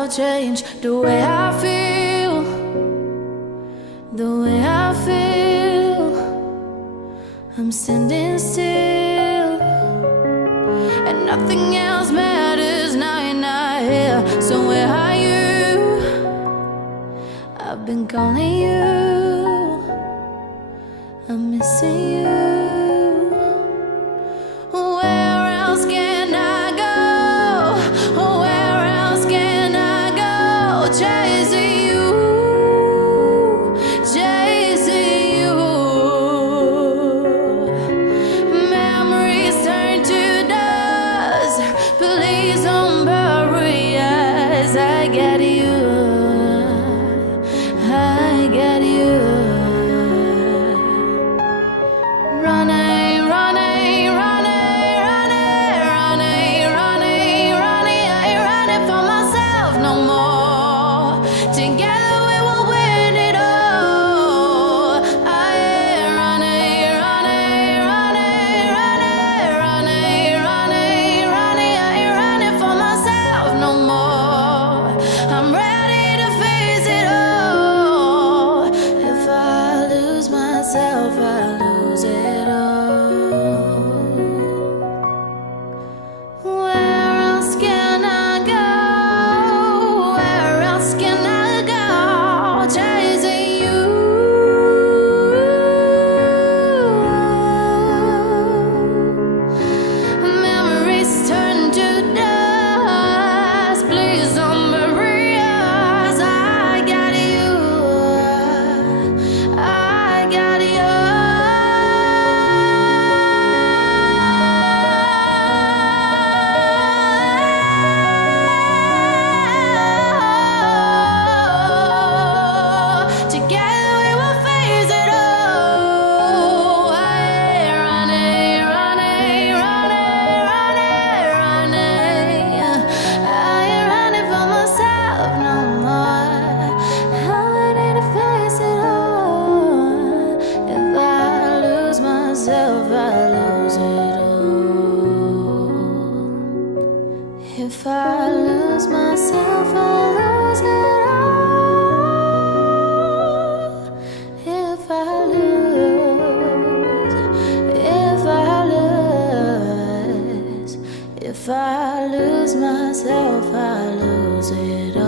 I'll change the way I feel, the way I feel. I'm standing still, and nothing else matters now you're not here. So where are you? I've been calling you, I'm missing you. Where else can I go? Where else can I go? Chasing you, chasing you. Memories turn to dust. Please don't bury us. I get you, I get you. Running, running, running, running, running, running, running. I ain't running for myself no more. Together we will win it all. I ain't running, running, running, running, running, running, running. I ain't running for myself no more. I'm ready to face it all. If I lose myself, I lose it all. Where else can I go? Where else can I go? Chasing you. Memories turn to dust. Please don't bury us. I got you, I got you. Together we will face it all. I ain't running, running, running, running, running. I ain't running for myself no more. I'm ready to face it all. If I lose myself, I lose it all. If I lose myself, I lose it all. If I lose, if I lose myself, I lose it all.